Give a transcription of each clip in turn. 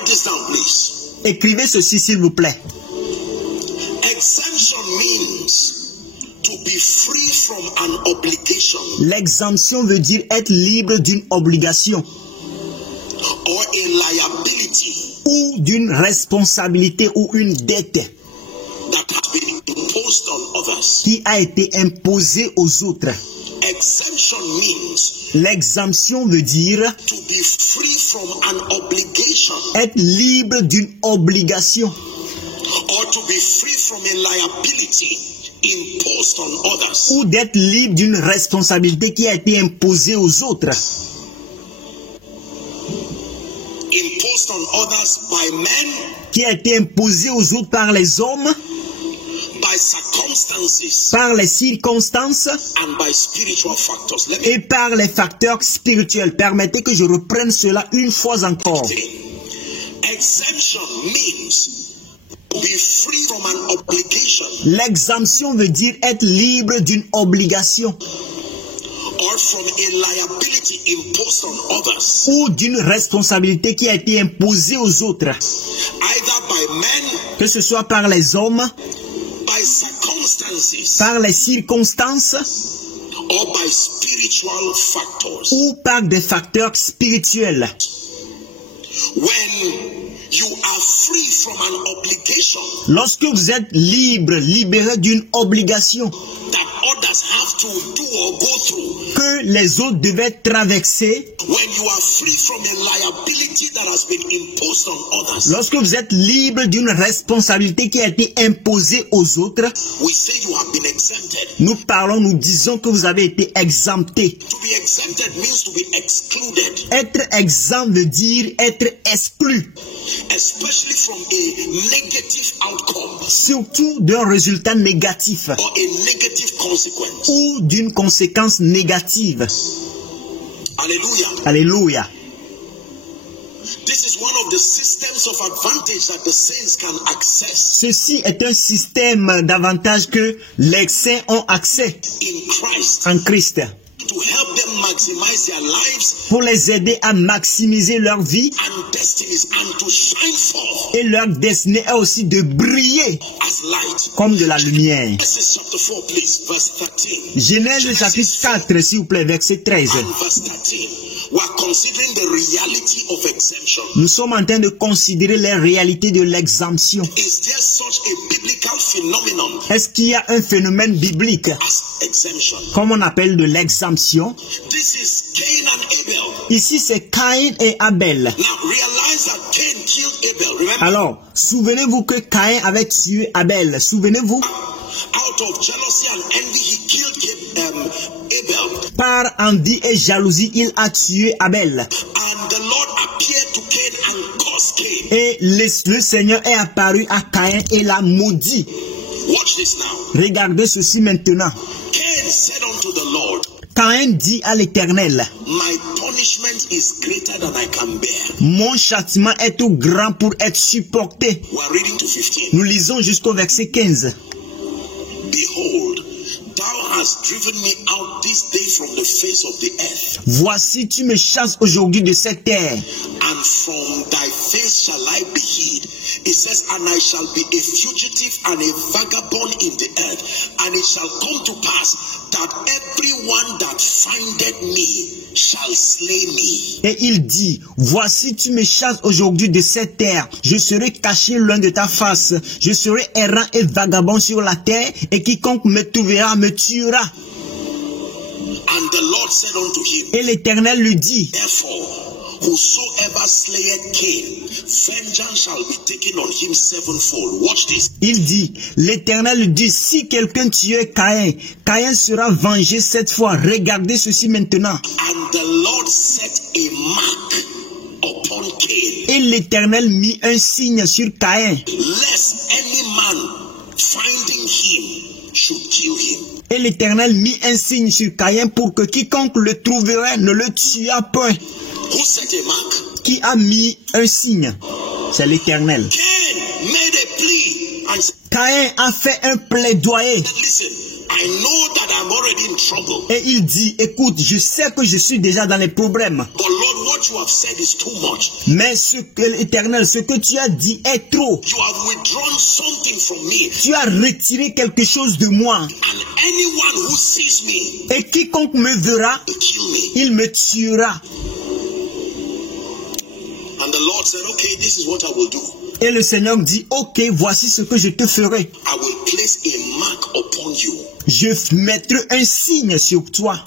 Write this down, please. Écrivez ceci, s'il vous plaît. Exemption means to be free from an obligation L'exemption veut dire être libre d'une obligation or a liability ou d'une responsabilité ou une dette that has been imposed on others. qui a été imposée aux autres. Exemption means L'exemption veut dire to be free from an obligation être libre d'une obligation or to be free from a liability imposed on others. ou d'être libre d'une responsabilité qui a été imposée aux autres. Imposed on others by men, Qui a été imposée aux autres par les hommes, by circumstances, par les circonstances and by spiritual factors. Let me et par les facteurs spirituels. Permettez que je reprenne cela une fois encore. say, exemption means to be free from an obligation L'exemption veut dire être libre d'une obligation or from a liability imposed on others, ou d'une responsabilité qui a été imposée aux autres, either by men, que ce soit par les hommes, by circumstances, par les circonstances or by spiritual factors. ou par des facteurs spirituels. When you are free from an obligation Lorsque vous êtes libre, libéré d'une obligation that others have to do or go through, que les autres devaient traverser, when you are free from a liability that has been imposed on others, lorsque vous êtes libre d'une responsabilité qui a été imposée aux autres, we say you have been exempted. nous disons que vous avez été exempté. To be exempted means to be excluded, Être exempt veut dire être exclu, especially from a negative outcome surtout d'un résultat négatif or a negative consequence. ou d'une conséquence négative. Hallelujah. Alléluia. This is one of the systems of advantage that the saints can access Ceci est un système d'avantages que les saints ont accès in Christ en Christ to help them maximize their lives pour les aider à maximiser leur vie and destinies and to shine forth et leur destinée est aussi de briller as light. comme de la lumière. Genesis chapter 4, please, verse 13. Genèse chapitre 4, s'il vous plaît, verset 13. And verse 13. We are considering the reality of exemption. Nous sommes en train de considérer les réalités de l'exemption. Is there such a biblical phenomenon Est-ce qu'il y a un phénomène biblique, as exemption? comme on appelle de l'exemption? This is Cain and Abel. Ici, c'est Caïn et Abel. Now realize that Cain killed Abel. Remember? Alors, souvenez-vous que Caïn avait tué Abel. Souvenez-vous, Out of jealousy and envy, he killed Abel. par envie et jalousie, il a tué Abel. And the Lord appeared to Cain and cursed Cain. Et le Seigneur est apparu à Caïn et l'a maudit. Watch this now. Regardez ceci maintenant. Cain said unto the Lord, Caïn dit à l'Éternel, my punishment is greater than I can bear. mon châtiment est trop grand pour être supporté. We are reading to 15. Nous lisons jusqu'au verset 15. Behold, thou hast driven me out this day from the face of the earth, Voici, tu me chasses aujourd'hui de cette terre. and from thy face shall I be hid. It says, and I shall be a fugitive and a vagabond in the earth. And it shall come to pass that everyone that findeth me shall slay me. Et il dit, voici, tu me chasses aujourd'hui de cette terre. Je serai caché loin de ta face. Je serai errant et vagabond sur la terre, et quiconque me trouvera me tuera. And the Lord said unto him, Et l'Éternel lui dit, therefore, whosoever slayeth Cain, vengeance shall be taken on him sevenfold. Watch this. il dit, l'Éternel lui dit, si quelqu'un tuait Caïn, Caïn sera vengé cette fois. Regardez ceci maintenant. And the Lord set a mark upon Cain, Et l'Éternel mit un signe sur Caïn, lest any man finding him should kill him. et l'Éternel mit un signe sur Caïn pour que quiconque le trouverait ne le tuât point. Who set a mark? Qui a mis un signe? C'est l'Éternel. Cain made a plea and said, Caïn a fait un plaidoyer. listen, I know that I'm already in trouble. Et il dit, écoute, je sais que je suis déjà dans les problèmes. But Lord, what you have said is too much. Mais l'Éternel, ce que tu as dit est trop. You have withdrawn something from me. Tu as retiré quelque chose de moi. And anyone who sees me, Et quiconque me verra, will kill me. il me tuera. And the Lord said, okay, this is what I will do. Et le Seigneur dit, ok, voici ce que je te ferai. I will place a mark upon you. Je mettrai un signe sur toi.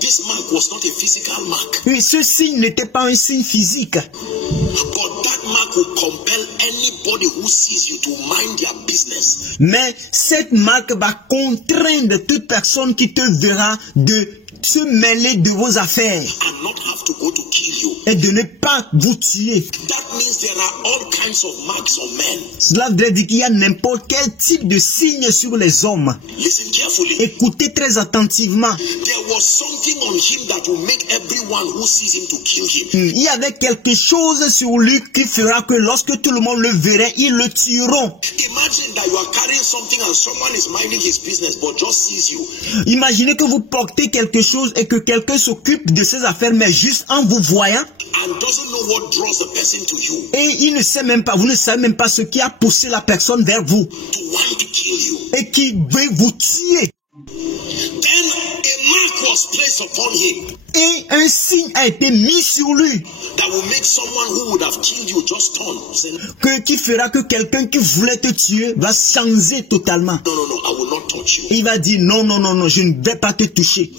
This mark was not a physical mark. Et ce signe n'était pas un signe physique. But that mark will compel anybody who sees you to mind their business. Mais cette marque va contraindre toute personne qui te verra de se mêler de vos affaires And not have to go to kill you. et de ne pas vous tuer. That means there are all kinds of marks on men. Cela veut dire qu'il y a n'importe quel type de signe sur les hommes. Listen carefully. Écoutez très attentivement. There was something on him that will make everyone who sees him to kill him. Il y avait quelque chose sur lui qui fera que lorsque tout le monde le verrait, ils le tueront. Imagine that you are carrying something and someone is minding his business but just sees you. Imaginez que vous portez quelque chose et que quelqu'un s'occupe de ses affaires, mais juste en vous voyant, And doesn't know what draws the person to you. et il ne sait même pas, vous ne savez même pas ce qui a poussé la personne vers vous To want to kill you. et qui veut vous tuer. Then a mark was placed upon him Et un signe a été mis sur lui that will make someone who would have killed you just turn. qui fera que quelqu'un qui voulait te tuer va changer totalement. No, I will not touch you. Il va dire non, je ne vais pas te toucher.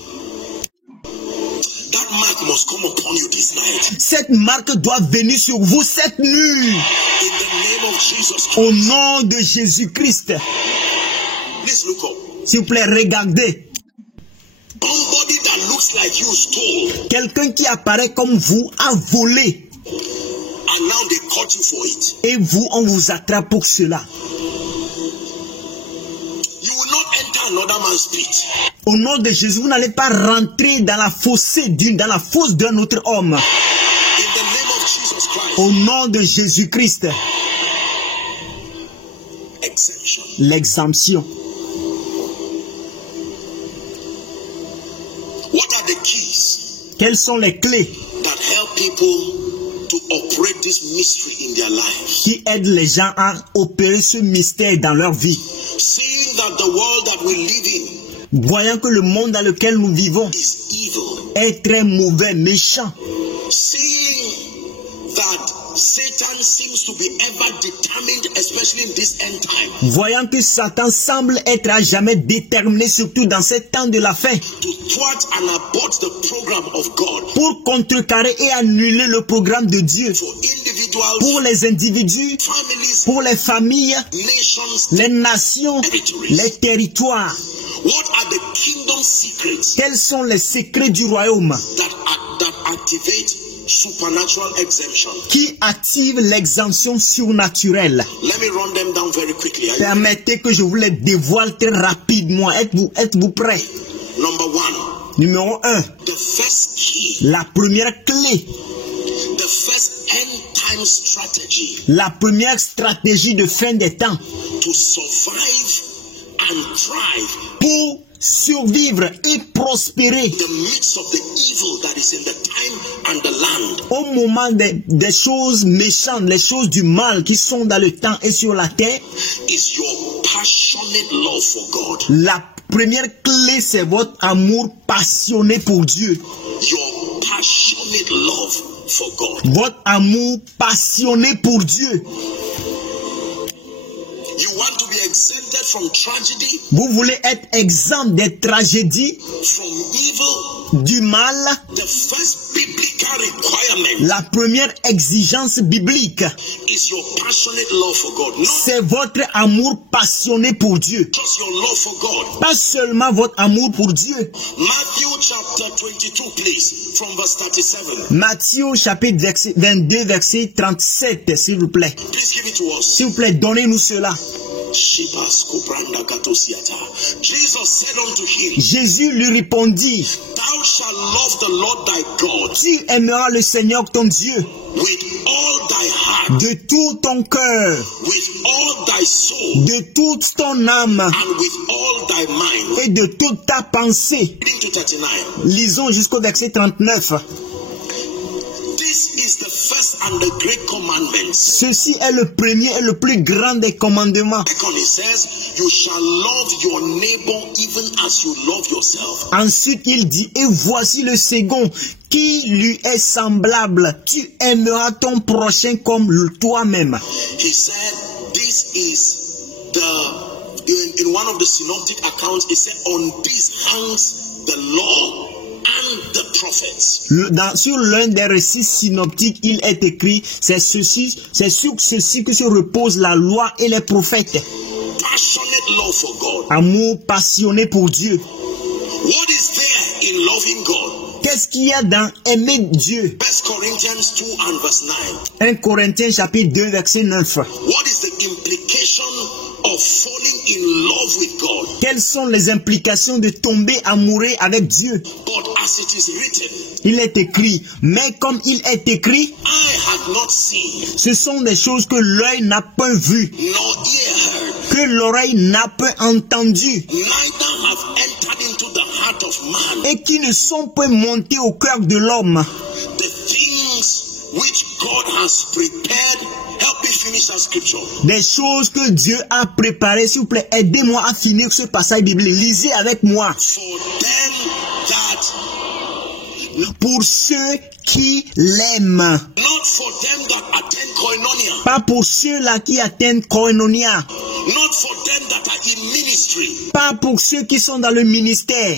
That mark must come upon you this night. Cette marque doit venir sur vous cette nuit. In the name of Jesus Christ. Au nom de Jésus-Christ. Please look up. S'il vous plaît, regardez. Somebody that looks like you stole. Quelqu'un qui apparaît comme vous a volé. And now they caught you for it. Et vous, on vous attrape pour cela. You will not enter another man's pit. Au nom de Jésus, vous n'allez pas rentrer dans la fosse d'un autre homme. In the name of Jesus Christ. Au nom de Jésus-Christ. Exemption. L'exemption. What are the keys Quelles sont les clés that help people to operate this mystery in their lives? qui aident les gens à opérer ce mystère dans leur vie? Seeing that the world that we live in Voyant que le monde dans lequel nous vivons is evil. est très mauvais, méchant. Seeing that Satan seems to be ever determined, especially in this end time, Voyant que Satan semble être à jamais déterminé, surtout dans ces temps de la fin, to thwart and abort the program of God pour contrecarrer et annuler le programme de Dieu for individuals, pour les individus, families, pour les familles, nations, les nations, les territoires. What are the kingdom secrets Quels sont les secrets du royaume that activate supernatural exemption? qui activent l'exemption surnaturelle? Let me run them down very quickly. Permettez que je vous les dévoile très rapidement. Êtes-vous prêts? Number one, Numéro 1. the first key, La première clé, the first end time strategy la première stratégie de fin des temps to survive and thrive pour survivre et prospérer in the midst of the evil that is in the time and the land au moment des choses méchantes, les choses du mal qui sont dans le temps et sur la terre. is your passionate love for God. La première clé, c'est votre amour passionné pour Dieu. Your passionate love for God. Votre amour passionné pour Dieu. You want to be exempted from tragedy, Vous voulez être exempt des tragédies, from evil. du mal. The first biblical requirement La première exigence biblique, is your passionate love for God. Not c'est votre amour passionné pour Dieu. just your love for God. Pas seulement votre amour pour Dieu. Matthew chapter 22, please, from verse 37. Matthieu chapitre 22, verset 37, s'il vous plaît. Please give it to us. S'il vous plaît, donnez-nous cela. Jesus said unto him, Jésus lui répondit, thou shalt love the Lord thy God tu aimeras le Seigneur ton Dieu with all thy heart, de tout ton cœur, with all thy soul, de toute ton âme and with all thy mind. et de toute ta pensée. Reading to 39. Lisons jusqu'au verset 39. This is the first and the great commandment. Ceci est le premier et le plus grand des commandements. Second, it says, you shall love your neighbor even as you love yourself. Ensuite, il dit, et voici le second, qui lui est semblable. Tu aimeras ton prochain comme toi-même. He said, this is in one of the synoptic accounts, it said, on this hangs the law and the prophets. Sur l'un des récits synoptiques, il est écrit, c'est sur ceci que se repose la loi et les prophètes. Passionate love for God. Amour passionné pour Dieu. What is there in loving God? Qu'est-ce qu'il y a dans aimer Dieu? 1 Corinthians 2 and verse 9. 1 Corinthiens chapitre 2 verset 9. What is the implication of falling in love with God? Quelles sont les implications de tomber amoureux avec Dieu? But as it is written, Il est écrit, mais comme il est écrit, I have not seen, ce sont des choses que l'œil n'a pas vues, nor ear heard, que l'oreille n'a pas entendues, neither have entered into the heart of man, et qui ne sont pas montées au cœur de l'homme. the things which God has prepared. Help me finish that scripture. Des choses que Dieu a préparées. S'il vous plaît, aidez-moi à finir ce passage biblique. Lisez avec moi. For them that, Pour ceux qui l'aiment. not for them that attend koinonia, Pas pour ceux-là qui atteignent koinonia. not for them that are in ministry. Pas pour ceux qui sont dans le ministère.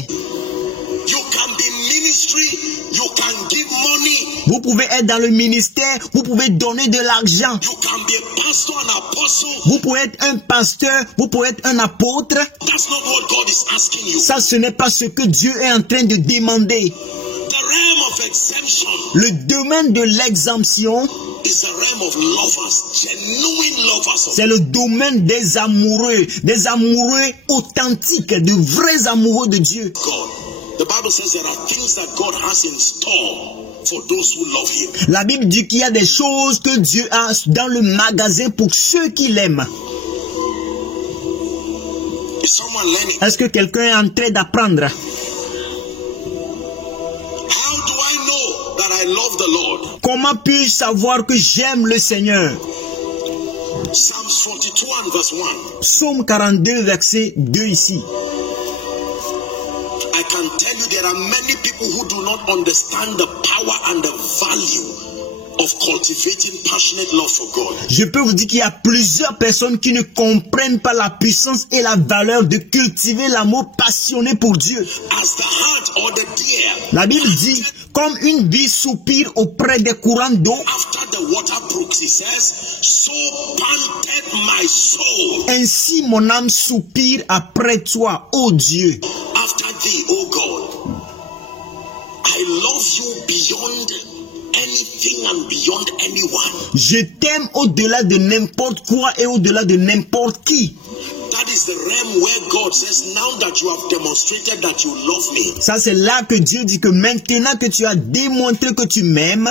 You can be ministry, you can give money, Vous pouvez être dans le ministère, vous pouvez donner de l'argent. you can be a pastor and apostle. Vous pouvez être un pasteur, vous pouvez être un apôtre. That's not what God is asking you. Ça, ce n'est pas ce que Dieu est en train de demander. The realm of exemption Le domaine de l'exemption, is the realm of lovers, genuine lovers of c'est le domaine des amoureux authentiques, de vrais amoureux de Dieu. God. The Bible says there are things that God has in store for those who love Him. La Bible dit qu'il y a des choses que Dieu a dans le magasin pour ceux qui l'aiment. Is someone learning? Est-ce que quelqu'un est en train d'apprendre? How do I know that I love the Lord? Comment puis-je savoir que j'aime le Seigneur? Psalms 42 and verse 1. Psaume 42, verset 2 ici. I can tell you there are many people who do not understand the power and the value of cultivating passionate love for God. Je peux vous dire qu'il y a plusieurs personnes qui ne comprennent pas la puissance et la valeur de cultiver l'amour passionné pour Dieu. As the hart or the deer, La Bible dit, comme une bille soupire auprès des courants d'eau, after the water brooks, he says, so panted my soul ainsi mon âme soupire après toi, ô Dieu. after thee, O God. I love you beyond anything and beyond anyone. Je t'aime au-delà de n'importe quoi et au-delà de n'importe qui. That is the realm where God says, now that you have demonstrated that you love me, Ça, c'est là que Dieu dit que maintenant que tu as démontré que tu m'aimes,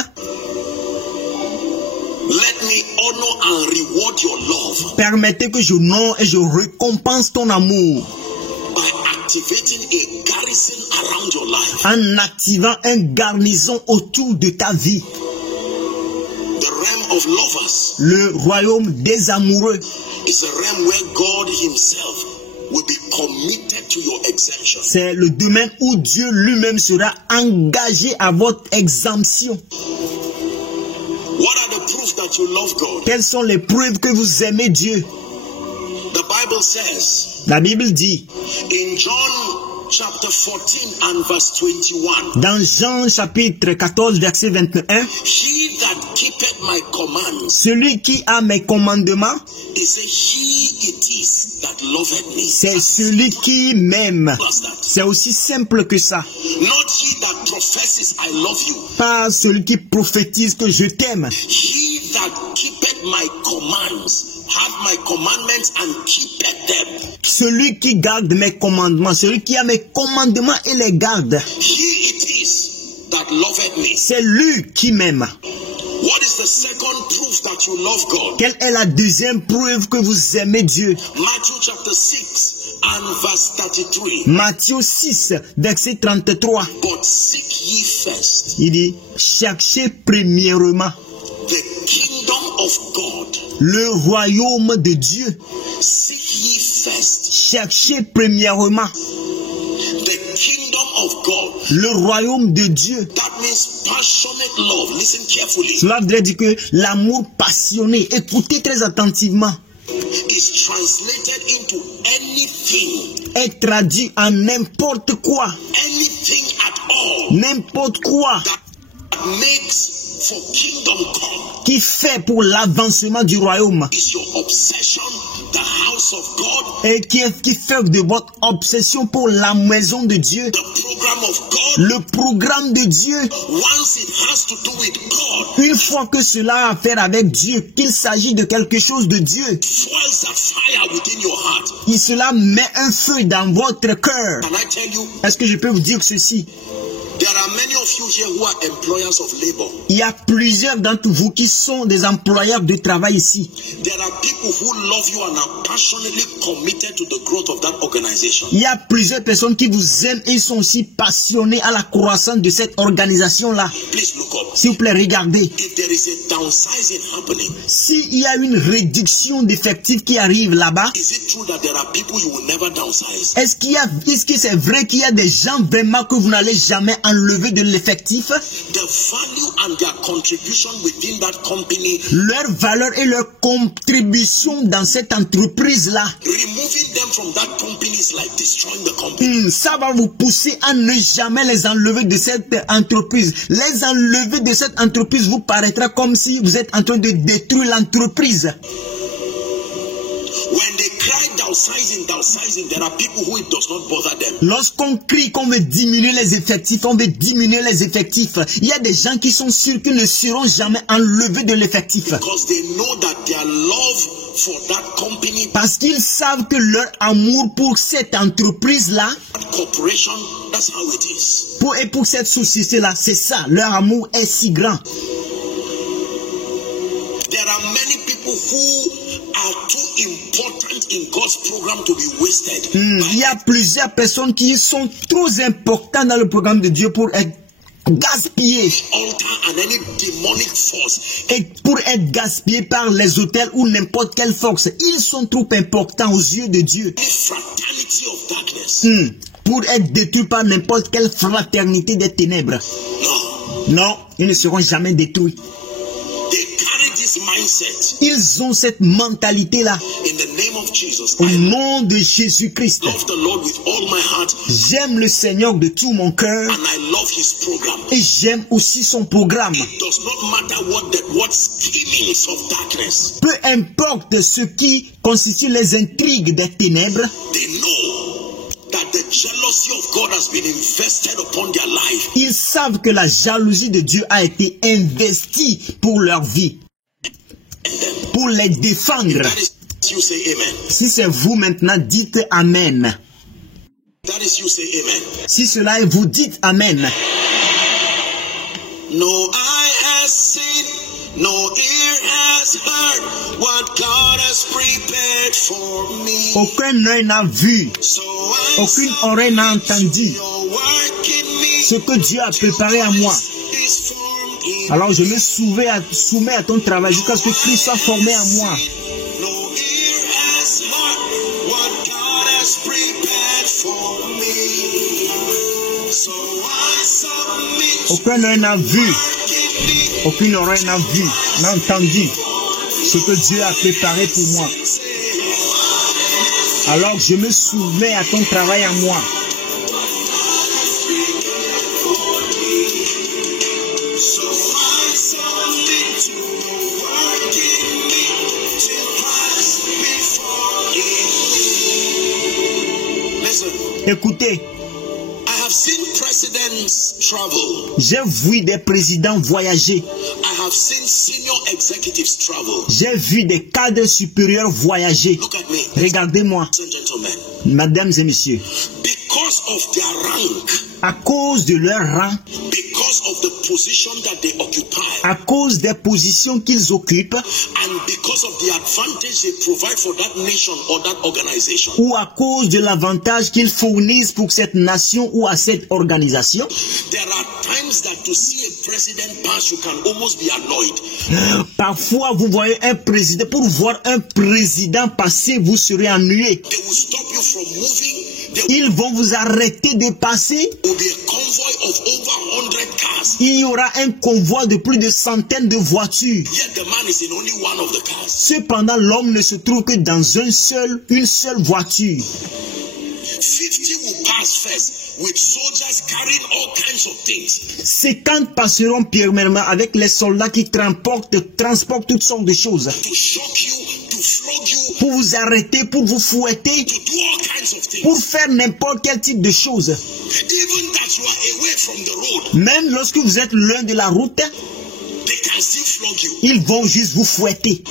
let me honor and reward your love permettez que j'honore et je récompense ton amour by activating a garrison around your life. en activant un garnison autour de ta vie. The realm of lovers Le royaume des amoureux, is a realm where God himself will be committed to your exemption. c'est le domaine où Dieu lui-même sera engagé à votre exemption. What are the proofs that you love God? Quelles sont les preuves que vous aimez Dieu? The Bible says La Bible dit, in John chapter 14 and verse 21, dans Jean chapitre 14, verset 21, he that keepeth my commands, celui qui a mes commandements, he said, he it is that loveth me. c'est celui qui m'aime. Plus that. C'est aussi simple que ça. Not he that professes I love you. Pas celui qui prophétise que je t'aime. He that keepeth my commands, have my commandments and keepeth them. Celui qui garde mes commandements, celui qui a mes commandements et les garde, He it is that loveth me. c'est lui qui m'aime. What is the second proof that you love God? Quelle est la deuxième preuve que vous aimez Dieu? Matthew chapter 6 and verse 33. Matthieu 6, verset 33. But seek ye first Il dit, cherchez premièrement the kingdom of God. le royaume de Dieu. Seek ye first Cherchez premièrement the kingdom of God. le royaume de Dieu. That means passionate love. Listen carefully. Cela voudrait dire que l'amour passionné, écoutez très attentivement, Is translated into anything. est traduit en n'importe quoi. Anything at all N'importe quoi that makes for kingdom come qui fait pour l'avancement du royaume is your obsession, the house of God, et qui fait de votre obsession pour la maison de Dieu, the program of God. le programme de Dieu. Once it has to do with God, Une fois que cela a à faire avec Dieu, qu'il s'agit de quelque chose de Dieu, fuels a fire within your heart. et cela met un feu dans votre cœur. Can I tell you, Est-ce que je peux vous dire ceci? there are many of you here who are employers of labor. Il y a plusieurs d'entre vous qui sont des employeurs de travail ici. There are people who love you and are passionately committed to the growth of that organization. Il y a plusieurs personnes qui vous aiment et sont aussi passionnées à la croissance de cette organisation-là. Please look up. S'il vous plaît, regardez. If there is a downsizing happening, S'il y a une réduction d'effectifs qui arrive là-bas, is it true that there are people you will never downsize? est-ce que c'est vrai qu'il y a des gens vraiment que vous n'allez jamais enlever de l'effectif? The value and their contribution within that company, Leur valeur et leur contribution dans cette entreprise-là, removing them from that company is like destroying the company. ça va vous pousser à ne jamais les enlever de cette entreprise. Les enlever de cette entreprise vous paraîtra comme si vous êtes en train de détruire l'entreprise. When they cry downsizing, downsizing, there are people who it does not bother them. Lorsqu'on crie qu'on veut diminuer les effectifs, il y a des gens qui sont sûrs qu'ils ne seront jamais enlevés de l'effectif. Because they know that their love for that company, Parce qu'ils savent que leur amour pour cette entreprise-là, that corporation, that's how it is. pour cette société-là, c'est ça, leur amour est si grand. There are many people who are too important in God's program to be wasted. Il y a plusieurs personnes qui sont trop importantes dans le programme de Dieu pour être gaspillées. Altar and any demonic force. Et pour être gaspillés par les hôtels ou n'importe quelle force. Ils sont trop importants aux yeux de Dieu. Any fraternity of darkness. Pour être détruits par n'importe quelle fraternité des ténèbres. No. Non, ils ne seront jamais détruits. They carry this mindset. Ils ont cette mentalité-là. In the name of Jesus, Au I nom de Jésus-Christ, love the Lord with all my heart j'aime le Seigneur de tout mon cœur and I love His program. et j'aime aussi son programme. It does not matter what schemings of darkness. Peu importe ce qui constitue les intrigues des ténèbres, They know that the jealousy of God has been invested upon their life. ils savent que la jalousie de Dieu a été investie pour leur vie, pour les défendre. That is you say amen. Si c'est vous maintenant, dites Amen. That is you say amen. Si cela est vous, dites Amen. No eye has seen, no ear has heard what God has prepared for me. Aucun œil n'a vu, So I aucune oreille n'a entendu your work in me ce que Dieu a préparé à moi. is formed in Alors je me soumets à ton travail jusqu'à ce que Christ soit formé en moi. no ear has heard what God has prepared for me. So I submit Aucun œil n'a vu, in me. aucune oreille n'a vu, n'a entendu ce que Dieu a préparé pour moi. Alors je me soumets à ton travail en moi. So I submit to the work in me till Christ be formed in me. Listen, Écoutez, I have seen presidents travel. j'ai vu des présidents voyager. I have seen senior executives travel. J'ai vu des cadres supérieurs voyager. Look at me, Regardez-moi, ladies and gentlemen. mesdames et messieurs, Because of their rank, à cause de leur rang, because because of the position that they occupy, à cause des positions qu'ils occupent, and because of the advantage they provide for that nation or that organization, ou à cause de l'avantage qu'ils fournissent pour cette nation ou à cette organisation. there are times that to see a president pass, you can almost be annoyed. Parfois, vous voyez un président, pour voir un président passer, vous serez ennuyé. They will stop you from moving. There Ils vont vous arrêter de passer. will be a convoy of over 100 cars. Il y aura un convoi de plus de centaines de voitures. Yet the man is in only one of the cars. Cependant, l'homme ne se trouve que dans une seule voiture. 50 will pass first with soldiers carrying all kinds of things. 50 passeront premièrement avec les soldats qui transportent toutes sortes de choses. To shock you, to flog you, Pour vous arrêter, pour vous fouetter, to do all kinds of things. pour faire n'importe quel type de choses. Even that you are away from the road, Même lorsque vous êtes loin de la route, they can still flog you. ils vont juste vous fouetter.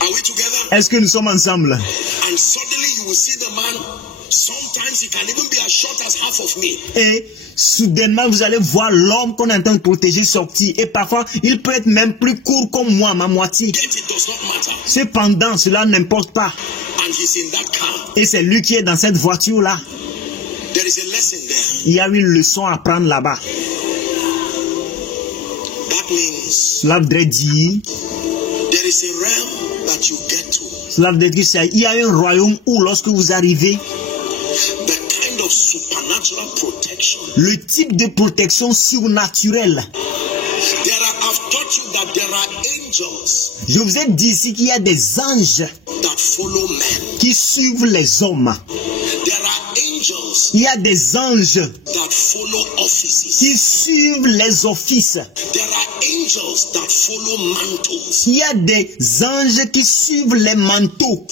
Are we together? Est-ce que nous sommes ensemble? And suddenly you will see the man. Sometimes he can even be as short as half of me. Et soudainement, vous allez voir l'homme qu'on est en train de protéger sortir. Et parfois, il peut être même plus court comme moi, ma moitié. Yet it does not matter. Cependant, cela n'importe pas. And he's in that car. Et c'est lui qui est dans cette voiture-là. There is a lesson there. Il y a une leçon à prendre là-bas. That means Cela voudrait dire, there is a realm that you get to. cela voudrait dire qu'il y a un royaume où lorsque vous arrivez, The kind of supernatural protection. le type de protection surnaturelle. I've taught you that there are angels Je vous ai dit ici qu'il y a des anges that follow men. qui suivent les hommes. There are angels Il y a des anges that follow offices. qui suivent les offices. There are angels that follow mantles. Il y a des anges qui suivent les manteaux.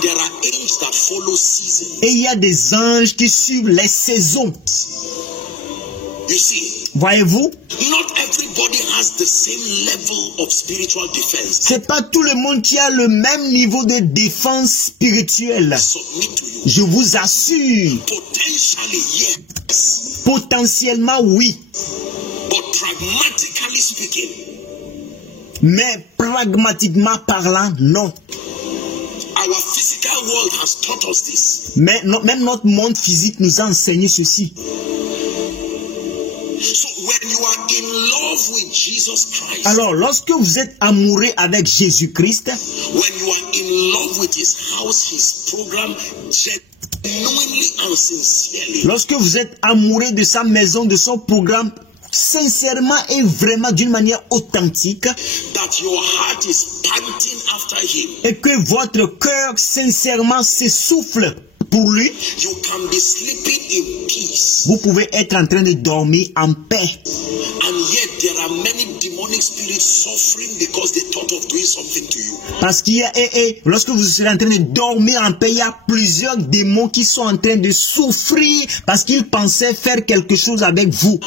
There are angels that follow seasons. Et il y a des anges qui suivent les saisons. You see, Voyez-vous, not everybody has the same level of spiritual defense. c'est pas tout le monde qui a le même niveau de défense spirituelle. Submit to you. Je vous assure, Potentially, yes. potentiellement oui, But pragmatically speaking, mais pragmatiquement parlant, non. our physical world has taught us this. Mais même notre monde physique nous a enseigné ceci. So when you are in love with Jesus Christ, Alors, lorsque vous êtes amoureux avec Jésus-Christ, when you are in love with his house, his program, genuinely and sincerely, lorsque vous êtes amoureux de sa maison, de son programme, sincèrement et vraiment d'une manière authentique, that your heart is panting after him, et que votre cœur sincèrement s'essouffle pour lui, you can be sleeping in peace. vous pouvez être en train de dormir en paix. And yet there are many demonic spirits suffering because they thought of doing something to you. Parce qu'il y a, lorsque vous serez en train de dormir en paix, il y a plusieurs démons qui sont en train de souffrir parce qu'ils pensaient faire quelque chose avec vous.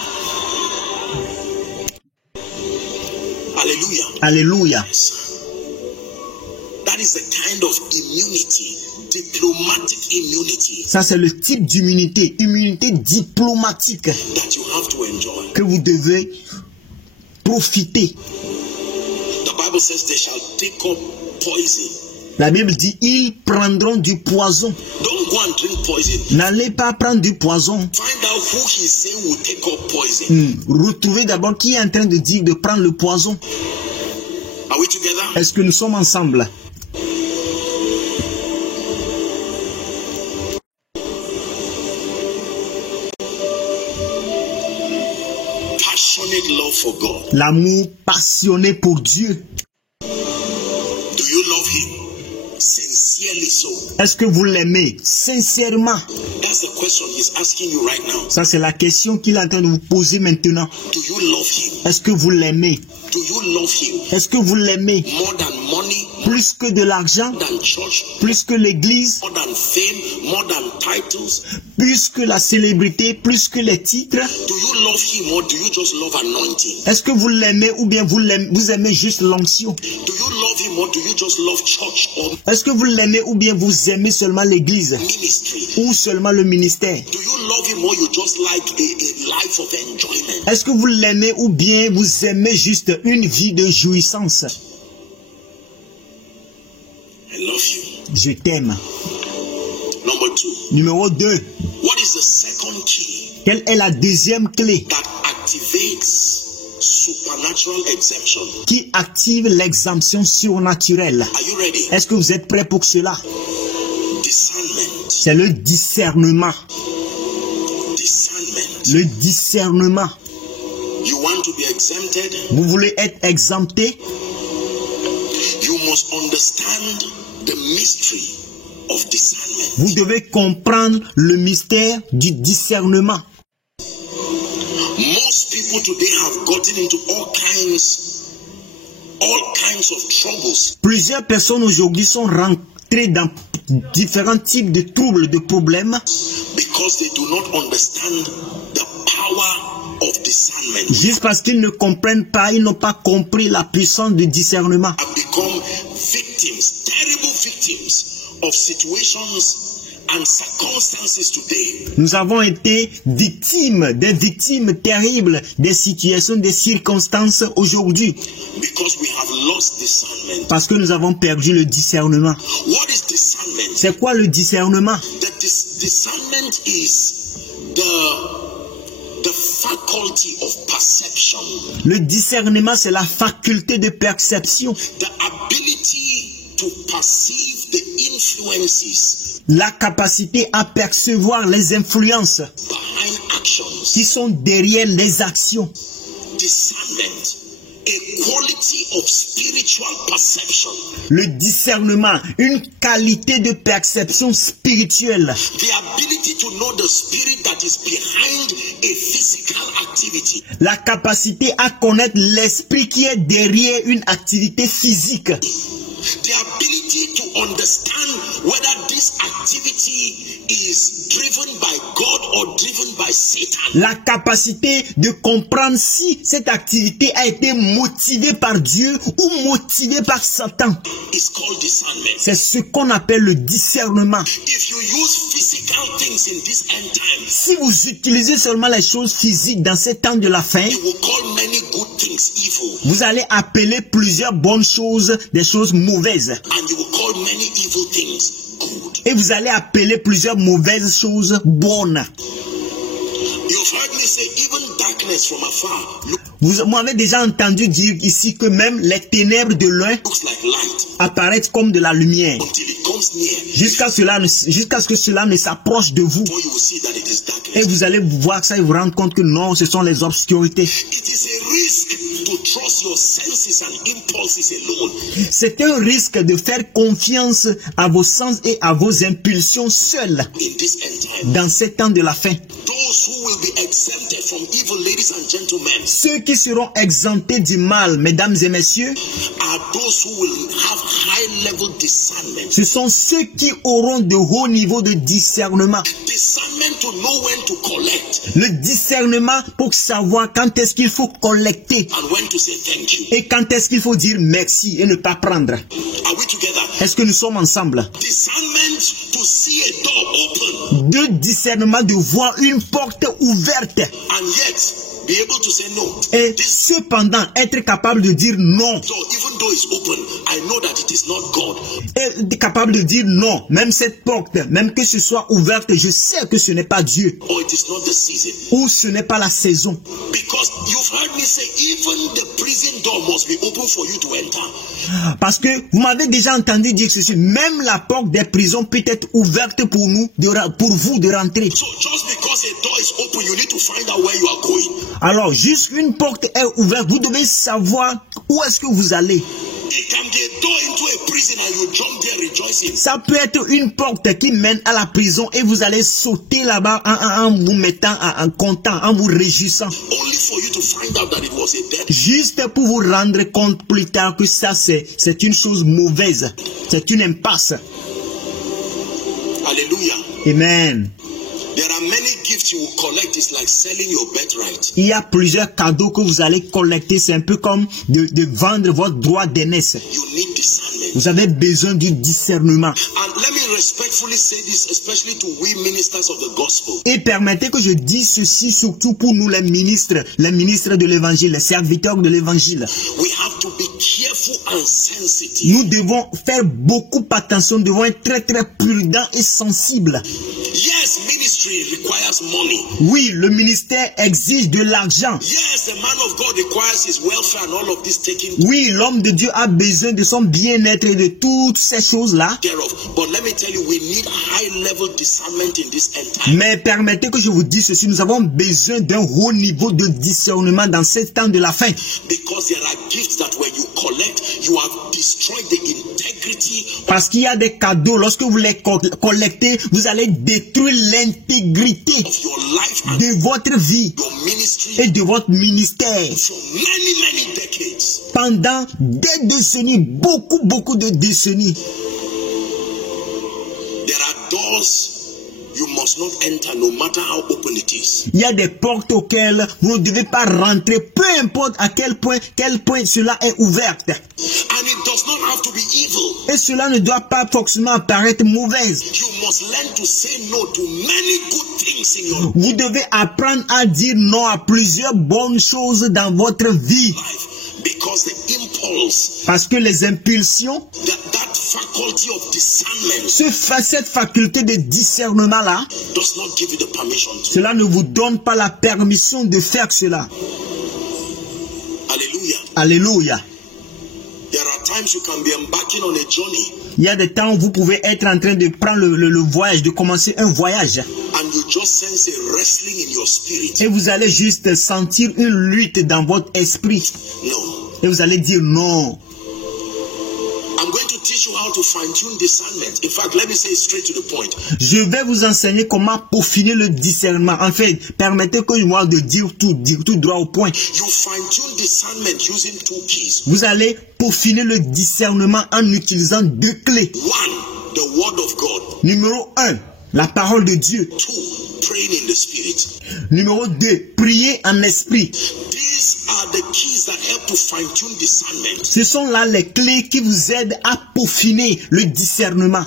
Hallelujah. Alléluia. That is the kind of immunity, diplomatic immunity, Ça, c'est le type d'immunité, immunité diplomatique that you have to enjoy. que vous devez profiter. The Bible says they shall take up poison. La Bible dit, ils prendront du poison. Don't go and drink poison. N'allez pas prendre du poison. Find out who he's saying will take up poison. Retrouvez d'abord qui est en train de dire de prendre le poison. Are we together? Est-ce que nous sommes ensemble? Passionate love for God. L'amour passionné pour Dieu. Do you love him? Sincerely so. Est-ce que vous l'aimez sincèrement? That's the question he's asking you right now. Ça, c'est la question qu'il est en train de vous poser maintenant. Do you love him? Est-ce que vous l'aimez? Do you love him Est-ce que vous l'aimez more than money, plus que de l'argent, more than church, plus que l'église, more than fame, more than titles? plus que la célébrité, plus que les titres? Do you love him or do you just love anointing? Est-ce que vous l'aimez ou bien vous aimez juste l'onction? Do you love him or do you just love church or Est-ce que vous l'aimez ou bien vous aimez seulement l'église ministry? ou seulement le ministère? Do you love him or you just like a life of enjoyment? Est-ce que vous l'aimez ou bien vous aimez juste une vie de jouissance? I love you. Je t'aime. Number 2. Numéro 2. What is the second key Quelle est la deuxième clé that activates supernatural exemption? qui active l'exemption surnaturelle? Are you ready? Est-ce que vous êtes prêts pour cela? Discernment. C'est le discernement. Discernment. Le discernement. You want to be exempted? Vous voulez être exempté? You must understand the mystery of discernment. Vous devez comprendre le mystère du discernement. Most people today have gotten into all kinds of troubles Plusieurs personnes aujourd'hui sont rentrées dans différents types de troubles, de problèmes, because they do not understand the power of discernment. juste parce qu'ils ne comprennent pas, ils n'ont pas compris la puissance du discernement. Have become victims, terrible victims of situations and circumstances today. Nous avons été victimes, des victimes terribles des situations, des circonstances aujourd'hui, Because we have lost discernment. parce que nous avons perdu le discernement. What is discernment? C'est quoi le discernement? Discernment is the faculty of perception, Le discernement, c'est la faculté de perception, the ability to perceive the influences la capacité à percevoir les influences behind actions. qui sont derrière les actions. Discernment, a quality of spiritual perception, Le discernement, une qualité de perception spirituelle. the ability to know the spirit that is behind a physical activity. La capacité à connaître l'esprit qui est derrière une activité physique. The ability to understand whether this activity is driven by God or driven by Satan. La capacité de comprendre si cette activité a été motivée par Dieu ou motivée par Satan. It's called discernment. C'est ce qu'on appelle le discernement. If you use physical things in this end time, Si vous utilisez seulement les choses physiques dans ces temps de la fin, you will call many good things evil, vous allez appeler plusieurs bonnes choses des choses mauvaises. and you will call many evil things good. Et vous allez appeler plusieurs mauvaises choses bonnes. You've heard me say even darkness from afar Vous m'avez déjà entendu dire ici que même les ténèbres de loin looks like light apparaissent comme de la lumière. until it comes near. Jusqu'à ce que cela ne s'approche de vous. Before you will see that it is darkness. Et vous allez voir ça et vous rendre compte que non, ce sont les obscurités. It is a risk to trust your senses and impulses alone. C'est un risque de faire confiance à vos sens et à vos impulsions seules In this end time, dans ces temps de la fin. those who will be exempted from evil, ladies and gentlemen, Ceux qui seront exemptés du mal, mesdames et messieurs, are those who will have high-level discernment. ce sont ceux qui auront de hauts niveaux de discernement. Discernment to know when to collect Le discernement pour savoir quand est-ce qu'il faut collecter and when to say thank you. et quand est-ce qu'il faut dire merci et ne pas prendre. Are we together? Est-ce que nous sommes ensemble? Discernment to see a door open De discernement de voir une porte ouverte and yet be able to say no. et This cependant être capable de dire non. door, even though it's open, I know that it is not God. Et capable de dire non. Même cette porte, même que ce soit ouverte, je sais que ce n'est pas Dieu Or it is not the season. ou ce n'est pas la saison. Because you've heard me say even the prison door must be open for you to enter. Parce que vous m'avez déjà entendu dire ceci. Même la porte des prisons peut être ouverte pour nous, pour vous de rentrer. So just because a door is open, you need to find out where you are going. Alors, juste une porte est ouverte, vous devez savoir où est-ce que vous allez. It can be a door into a prison and you jump there rejoicing. Ça peut être une porte qui mène à la prison et vous allez sauter là-bas en vous mettant en content, en vous réjouissant. Only for you to find out that it was a death. Juste pour vous rendre compte plus tard que ça c'est une chose mauvaise. C'est une impasse. Hallelujah. Amen. There are many gifts you will collect. It's like selling your birthright. Il y a plusieurs cadeaux que vous allez collecter. C'est un peu comme de vendre votre droit d'aînesse. You need discernment. Vous avez besoin du discernement. And let me respectfully say this, especially to we ministers of the gospel. Et permettez que je dise ceci surtout pour nous les ministres de l'évangile, les serviteurs de l'évangile. We have to be careful and sensitive. Nous devons faire beaucoup attention, nous devons être très très prudents et sensibles. Yes, ministry requires money. Oui, le ministère exige de l'argent. Yes, the man of God requires his welfare and all of this taking Oui, l'homme de Dieu a besoin de son bien-être et de toutes ces choses-là. care of. But let me tell you, we need high-level discernment in this end time. Mais permettez que je vous dise ceci, nous avons besoin d'un haut niveau de discernement dans ce temps de la fin. Because there are gifts that when you collect, you have destroyed the integrity Parce qu'il y a des cadeaux, lorsque vous les collectez, vous allez détruire l'intégrité of your life and de votre vie your ministry et de votre ministère for many decades. pendant des décennies, beaucoup de décennies. There are doors you must not enter no matter how open it is. Il y a des portes auxquelles vous ne devez pas rentrer, peu importe à quel point cela est ouverte. And it does not have to be evil. Et cela ne doit pas forcément paraître mauvaise. You must learn to say no to many good things in your Vous devez apprendre à dire non à plusieurs bonnes choses dans votre vie. life because the impulse, Parce que les impulsions, that faculty of discernment cette faculté de discernement-là, does not give you the permission to. cela ne vous donne pas la permission de faire cela. Hallelujah. Alléluia. There are times you can be embarking on a journey Il y a des temps où vous pouvez être en train de prendre le voyage, de commencer un voyage. and you just sense a wrestling in your spirit. Et vous allez juste sentir une lutte dans votre esprit. No. Et vous allez dire non. I'm going to teach you how to fine-tune discernment. In fact, let me say it straight to the point. Je vais vous enseigner comment peaufiner le discernement. En fait, permettez que moi de dire tout droit au point. You fine-tune discernment using two keys. Vous allez peaufiner le discernement en utilisant deux clés. One, the word of God. Numéro 1, la parole de Dieu. Two, praying in the spirit. Numéro 2, prier en esprit. These are the keys that help to fine-tune discernment. Ce sont là les clés qui vous aident à peaufiner le discernement.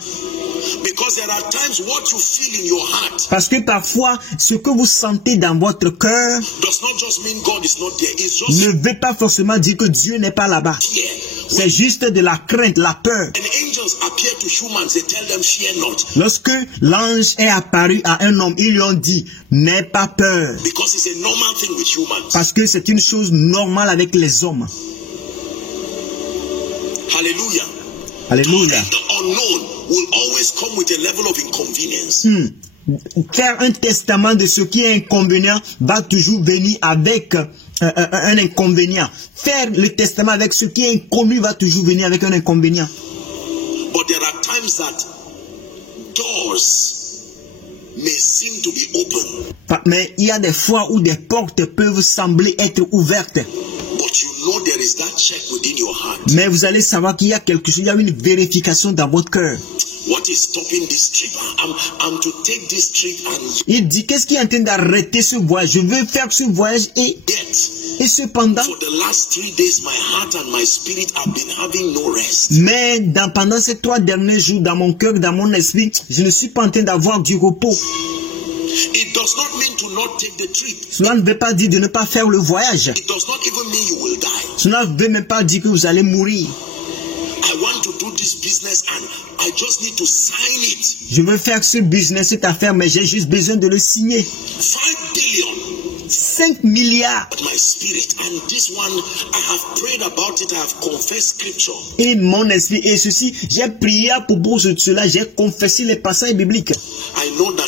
Because there are times what you feel in your heart Parce que parfois, ce que vous sentez dans votre cœur does not just mean God is not there. It's ne just veut pas forcément dire que Dieu n'est pas là-bas. fear. C'est juste de la crainte, la peur. When angels appear to humans, they tell them, fear not. Lorsque l'ange est apparu à un homme, ils lui ont dit, n'aie pas peur. Because it's a normal thing with humans. Parce que c'est une chose normale avec les hommes. Hallelujah. Alléluia. The unknown will always come with a level of inconvenience. Faire un testament de ce qui est inconvénient va toujours venir avec un inconvénient. Faire le testament avec ce qui est inconnu va toujours venir avec un inconvénient. But there are times that doors may seem to be open, Mais il y a des fois où des portes peuvent sembler être ouvertes. but you know there is that check within your heart. Mais vous allez savoir qu'il y a quelque chose, il y a une vérification dans votre cœur. What is stopping this trip? I'm to take this trip and Il dit, qu'est-ce qui est en train d'arrêter ce voyage? Je veux faire ce voyage yet. et cependant, For the last 3 days, my heart and my spirit have been having no rest. mais pendant ces 3 derniers jours, dans mon cœur, dans mon esprit, je ne suis pas en train d'avoir du repos. It does not mean to not take the trip. Cela ne veut pas dire de ne pas faire le voyage. It does not even mean you will die. Cela ne veut même pas dire que vous allez mourir. I want to do this business and I just need to sign it. Je veux faire ce business, cette affaire, mais j'ai juste besoin de le signer. 5 billion. 5 milliards. My spirit, and this one I have prayed about it, I have confessed scripture. Et mon esprit, et ceci, j'ai prié pour cela, j'ai confessé les passages bibliques. I know that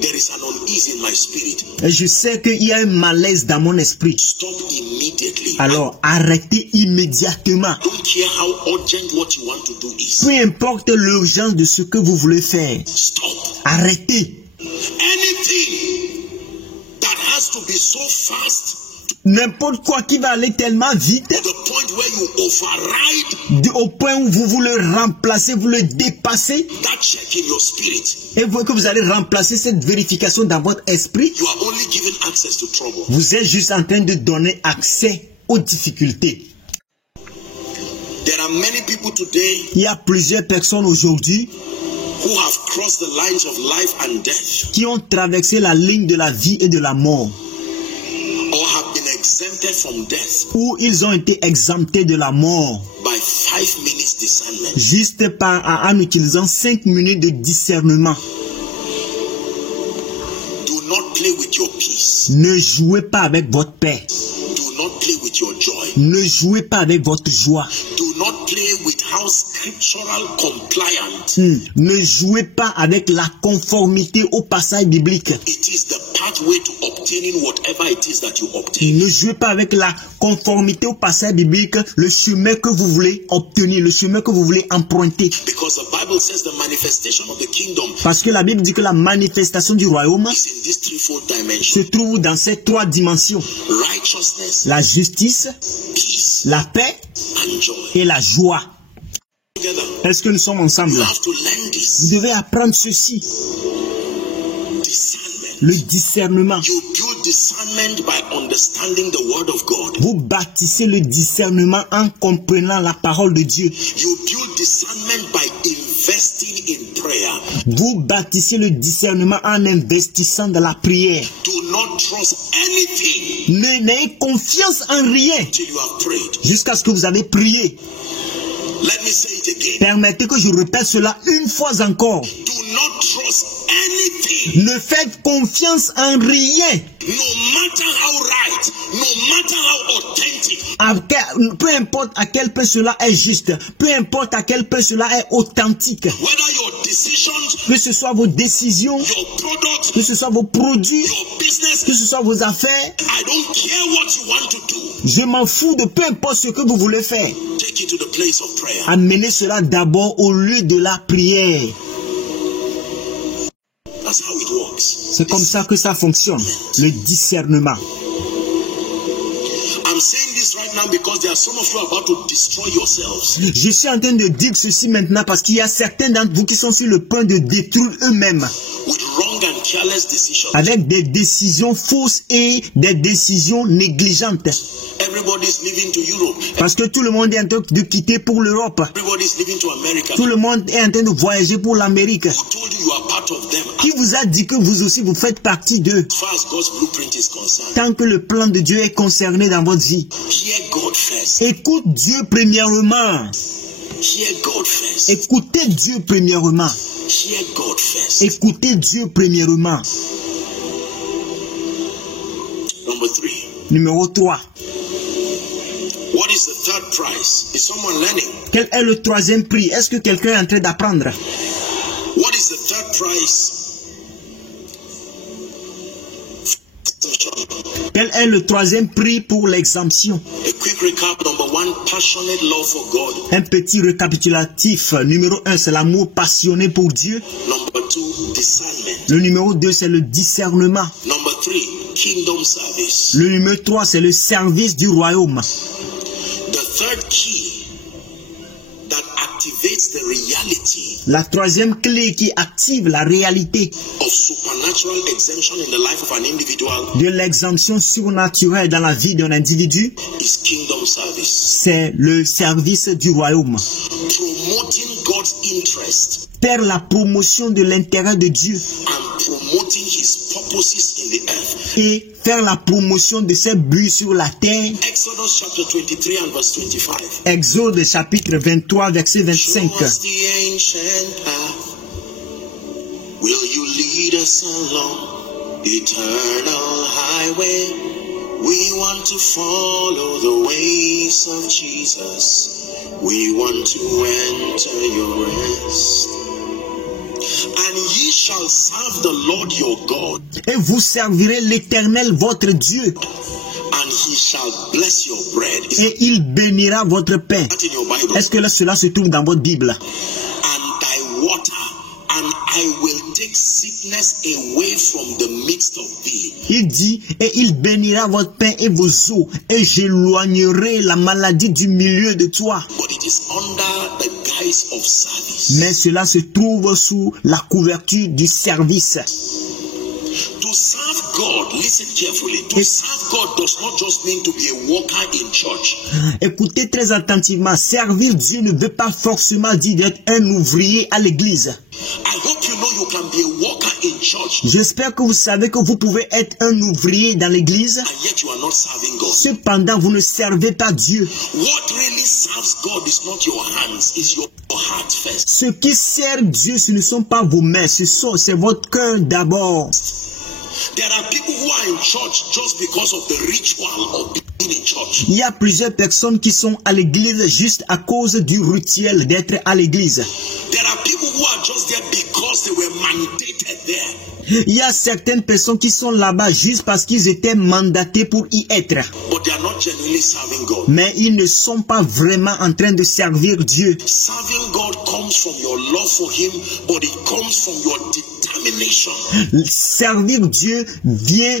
there there is an unease in my spirit. Et je sais qu'il y a un malaise dans mon esprit. Stop immediately. Alors, arrêtez immédiatement. Don't care how urgent what you want to do is. Peu importe l'urgence de ce que vous voulez faire. Stop. Arrêtez. Anything that has to be so fast N'importe quoi qui va aller tellement vite, to the point where you override au point où vous voulez remplacer, vous le dépassez, that check in your spirit. et vous voyez que vous allez remplacer cette vérification dans votre esprit, You are only giving access to trouble. vous êtes juste en train de donner accès aux difficultés. There are many people today Il y a plusieurs personnes aujourd'hui who have crossed the lines of life and death, qui ont traversé la ligne de la vie et de la mort, or have been exempted from death où ils ont été exemptés de la mort, by 5 minutes discernment. juste en utilisant 5 minutes de discernement. Do not play with your peace. Ne jouez pas avec votre paix. Do not play with your joy. Ne jouez pas avec votre joie. Do not play with how scriptural compliant Ne jouez pas avec la conformité au passage biblique. it is the pathway to obtaining whatever it is that you obtain. Ne jouez pas avec la conformité au passage biblique, le chemin que vous voulez obtenir, le chemin que vous voulez emprunter. Because the Bible says the manifestation of the kingdom Parce que la Bible dit que la manifestation du royaume is in this threefold se dimension: trouve dans ces 3 dimensions. righteousness, La justice, peace, la paix and joy. et la joie. Together, Est-ce que nous sommes ensemble? you have to learn this Vous devez apprendre ceci, discernment. le discernement. You build discernment by understanding the word of God. Vous bâtissez le discernement en comprenant la parole de Dieu. You build discernment by investing in prayer. Vous bâtissez le discernement en investissant dans la prière. Do not trust anything N'ayez confiance en rien till you have prayed. jusqu'à ce que vous avez prié. Let me say it again. Permettez que je répète cela une fois encore. Do not trust anything, Ne faites confiance en rien. no matter how right, no matter how authentic. Peu importe à quel point cela est juste, peu importe à quel point cela est authentique, Whether your decisions, que ce soit vos décisions, your product, que ce soit vos produits, your business, que ce soit vos affaires, I don't care what you want to do. je m'en fous de peu importe ce que vous voulez faire. Take it to the place of prayer. Amenez cela d'abord au lieu de la prière. That's how it works. C'est comme ça que ça fonctionne, le discernement. I'm saying this right now because there are some of you about to destroy yourselves. Je suis en train de dire ceci maintenant parce qu'il y a certains d'entre vous qui sont sur le point de détruire eux-mêmes With wrong and careless decisions. avec des décisions fausses et des décisions négligentes. Everybody's leaving to Europe. Parce que tout le monde est en train de quitter pour l'Europe. Everybody's leaving to America. Tout le monde est en train de voyager pour l'Amérique. Who told you you are part of them? Qui vous a dit que vous aussi vous faites partie d'eux? As far as God's blueprint is concerned, Tant que le plan de Dieu est concerné dans votre vie. hear God first. Écoute Dieu premièrement. Hear God first. Écoutez Dieu premièrement. Hear God first. Écoutez Dieu premièrement. Number 3. Numéro 3. What is the third prize? Is someone learning? Quel est le troisième prix? Est-ce que quelqu'un est en train d'apprendre? What is the third prize? Quel est le troisième prix pour l'exemption? A quick recap. Number 1, passionate love for God. Un petit récapitulatif. Numéro 1, c'est l'amour passionné pour Dieu. Number 2, discernment. Le numéro 2, c'est le discernement. Number 3, kingdom service. Le numéro 3, c'est le service du royaume. The third key that activates the reality La troisième clé qui active la réalité of supernatural exemption in the life of an individual de l'exemption surnaturelle dans la vie d'un individu, is kingdom service. c'est le service du royaume. Promoting God's interest Faire la promotion de l'intérêt de Dieu and promoting his purposes in the earth. et faire la promotion de ses buts sur la terre. Exodus chapter 23 and verse 25. Exode chapitre 23 verset 25. Show us the ancient path. Will you lead us along the eternal highway? We want to follow the ways of Jesus. We want to enter your rest. And ye shall serve the Lord your God, et vous servirez l'Éternel votre Dieu, and he shall bless your bread. Is et il bénira votre pain. that in your Bible? Est-ce que là, cela se trouve dans votre Bible? And thy water, and I will take sickness away from the midst of thee. Il dit, et il bénira votre pain et vos eaux, et j'éloignerai la maladie du milieu de toi. But it is under the guise of service. Mais cela se trouve sous la couverture du service. To serve God, listen carefully. To serve God does not just mean to be a worker in church. Écoutez très attentivement, servir Dieu ne veut pas forcément dire d'être un ouvrier à l'église. I hope you know you can be a worker in church, J'espère que vous savez que vous pouvez être un ouvrier dans l'église, and yet you are not serving God. cependant vous ne servez pas Dieu. What really serves God is not your hands, it's your heart first. Ce qui sert Dieu, ce ne sont pas vos mains, c'est votre cœur d'abord. There are people who are in church just because of the ritual of being in church. Il y a plusieurs personnes qui sont à l'église juste à cause du rituel d'être à l'église. There are people who are just there because they were mandated there. Il y a certaines personnes qui sont là-bas juste parce qu'ils étaient mandatés pour y être. But they are not genuinely serving God. Mais ils ne sont pas vraiment en train de servir Dieu. Serving God comes from your love for Him, but it comes from your determination. Servir Dieu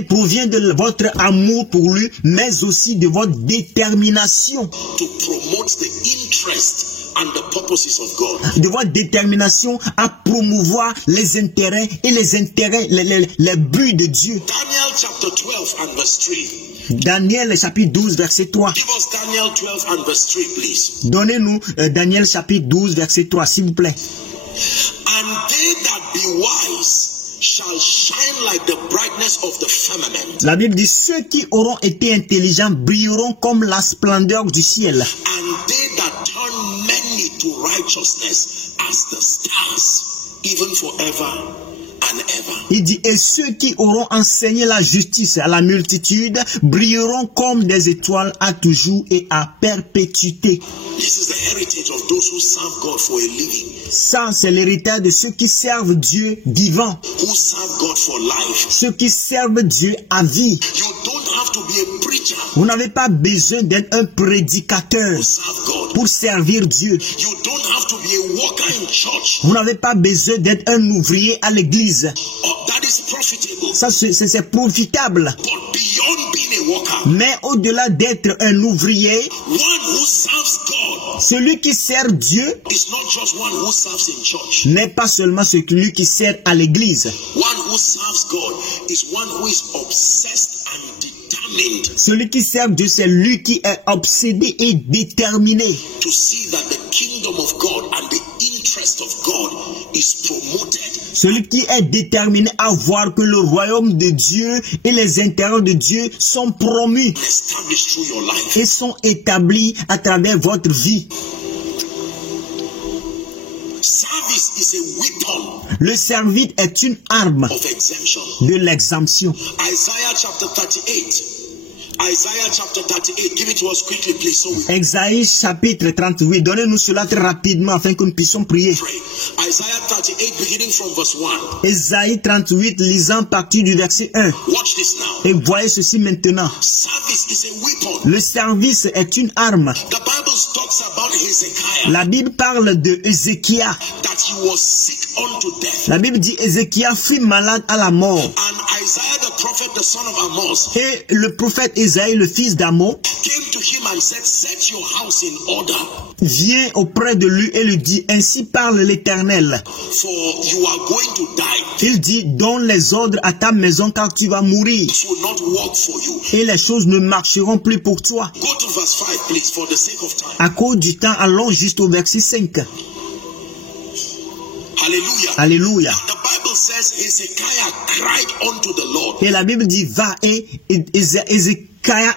provient de votre amour pour lui, mais aussi de votre détermination. To promote the interest and the purposes of God. De votre détermination à promouvoir les intérêts et les buts de Dieu. Daniel chapter 12 and verse 3. Daniel chapitre 12 verset 3. Give us Daniel 12 and verse 3, please. Donnez-nous Daniel chapitre 12 verset 3, s'il vous plaît. And they that be wise shall shine like the brightness of the firmament. La Bible dit, ceux qui auront été intelligents brilleront comme la splendeur du ciel. And they that turn many to righteousness as the stars, even forever and ever. Il dit, et ceux qui auront enseigné la justice à la multitude brilleront comme des étoiles à toujours et à perpétuité. This is the heritage of those who serve God for a living. Ça, c'est l'héritage de ceux qui servent Dieu vivant. Who serve God for life. Ceux qui servent Dieu à vie. You don't have to be a preacher. Vous n'avez pas besoin d'être un prédicateur To serve God. pour servir Dieu. You don't have to be a worker in church. Vous n'avez pas besoin d'être un ouvrier à l'église. That is profitable. Ça, c'est profitable. But beyond being a worker, Mais au-delà d'être un ouvrier, one who serves God celui qui sert Dieu is not just one who serves in church. n'est pas seulement celui qui sert à l'église. One who serves God is one who is obsessed and determined Celui qui sert Dieu, c'est lui qui est obsédé et déterminé to see that the kingdom of God and the interest of God is promoted. celui qui est déterminé à voir que le royaume de Dieu et les intérêts de Dieu sont promus And established through your life. et sont établis à travers votre vie. Service is a weapon Le service est une arme of exemption. de l'exemption. Isaiah chapter 38. Isaiah chapter 38. Give it to us quickly, please, so we Exaïe chapitre 38. Donnez-nous cela très rapidement afin que nous puissions prier. pray. Isaiah 38, beginning from verse 1. Esaïe 38, lisant à partir du verset 1. Watch this now. Et voyez ceci maintenant. Service is a weapon. Le service est une arme. The Bible talks about Hezekiah, La Bible parle de Ézéchias. that he was sick unto death. La Bible dit Ézéchias fut malade à la mort. And Isaiah the prophet, the son of Amos, Et le prophète Ésaïe, le fils d'Amon, came to him and said, set your house in order, vient auprès de lui et lui dit, ainsi parle l'Éternel. for you are going to die. Il dit, donne les ordres à ta maison car tu vas mourir. It will not work for you. Et les choses ne marcheront plus pour toi. Go to verse 5, please, for the sake of time. À cause du temps, allons juste au verset 5. Hallelujah. Alléluia. The Bible says Hezekiah cried unto the Lord Et la Bible dit, va et Ézéchias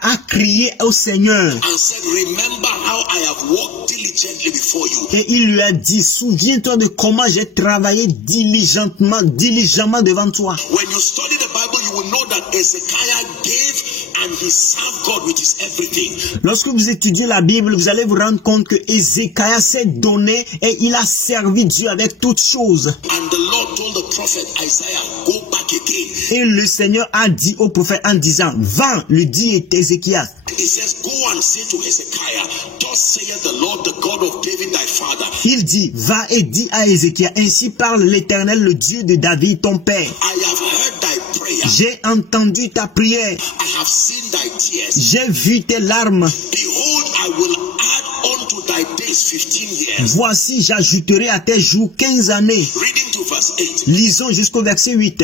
a crié au Seigneur. and said, remember how I have worked diligently before you. Et il lui a dit, souviens-toi de comment j'ai travaillé diligemment devant toi. When you study the Bible, you will know that Hezekiah gave and he served God with his everything. Lorsque vous étudiez la Bible, vous allez vous rendre compte que Ézéchias s'est donné et il a servi Dieu avec toutes choses. And the Lord told the prophet Isaiah, go back again. Et le Seigneur a dit au prophète en disant, va, le dit Ézéchias. He says, go and say to Hezekiah, thus saith the Lord, the God of David thy father. Il dit, va et dis à Ézéchias, ainsi parle l'Éternel, le Dieu de David, ton père. I have heard thy prayer. J'ai entendu ta prière. I have seen thy tears. J'ai vu tes larmes. Behold, I will add unto thy days 15 years. Voici, j'ajouterai à tes jours 15 années. Reading to verse 8. Lisons jusqu'au verset 8.